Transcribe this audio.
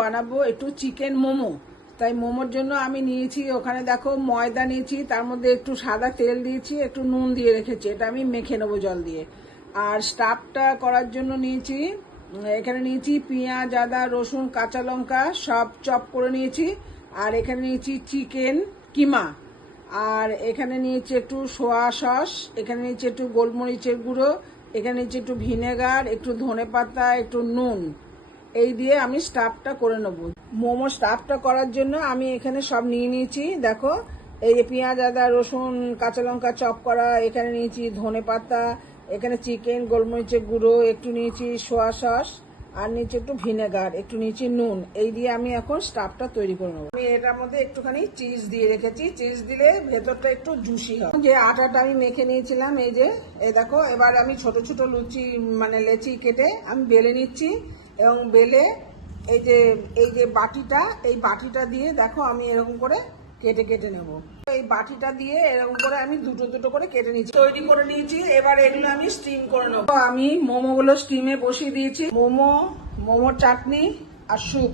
বানাবো একটু চিকেন মোমো। তাই মোমোর জন্য আমি নিয়েছি, ওখানে দেখো ময়দা নিয়েছি, তার মধ্যে একটু সাদা তেল দিয়েছি, একটু নুন দিয়ে রেখেছি, এটা আমি মেখে নেবো জল দিয়ে। আর স্টাফটা করার জন্য নিয়েছি, এখানে নিয়েছি পেঁয়াজ, আদা, রসুন, কাঁচা লঙ্কা সব চপ করে নিয়েছি। আর এখানে নিয়েছি চিকেন কিমা। আর এখানে নিয়েছি একটু সোয়া সস, এখানে নিয়েছি একটু গোলমরিচের গুঁড়ো, এখানে নিয়েছি একটু ভিনেগার, একটু ধনেপাতা, একটু নুন। এই দিয়ে আমি স্টাফটা করে নেব। মোমো স্টাফটা করার জন্য আমি এখানে সব নিয়ে নিয়েছি। দেখো এই যে পেঁয়াজ, আদা, রসুন, কাঁচা লঙ্কা চপ করা, এখানে নিয়েছি ধনেপাতা, এখানে চিকেন, গোলমরিচের গুঁড়ো, একটু নিয়েছি সোয়া সস, আর নিচে একটু ভিনেগার, একটু নিচে নুন। এই দিয়ে আমি এখন স্টাফটা তৈরি করে নেবো। আমি এটার মধ্যে একটুখানি চিজ দিয়ে রেখেছি, চিজ দিলে ভেতরটা একটু জুসি হয়। যে আটাটা আমি মেখে নিয়েছিলাম, এই যে এই দেখো, এবার আমি ছোট ছোট লুচি মানে লেচি কেটে আমি বেলে নিচ্ছি। এবং বেলে এই যে বাটিটা, এই বাটিটা দিয়ে দেখো আমি এরকম করে কেটে কেটে নেব। এই বাটিটা দিয়ে এরকম করে আমি দুটো দুটো করে কেটে নিচ্ছি, তৈরি করে নিয়েছি। এবার এগুলো আমি স্টিম করে নেবো। আমি মোমোগুলো স্টিমে বসিয়ে দিয়েছি। মোমোর চাটনি আর স্যুপ।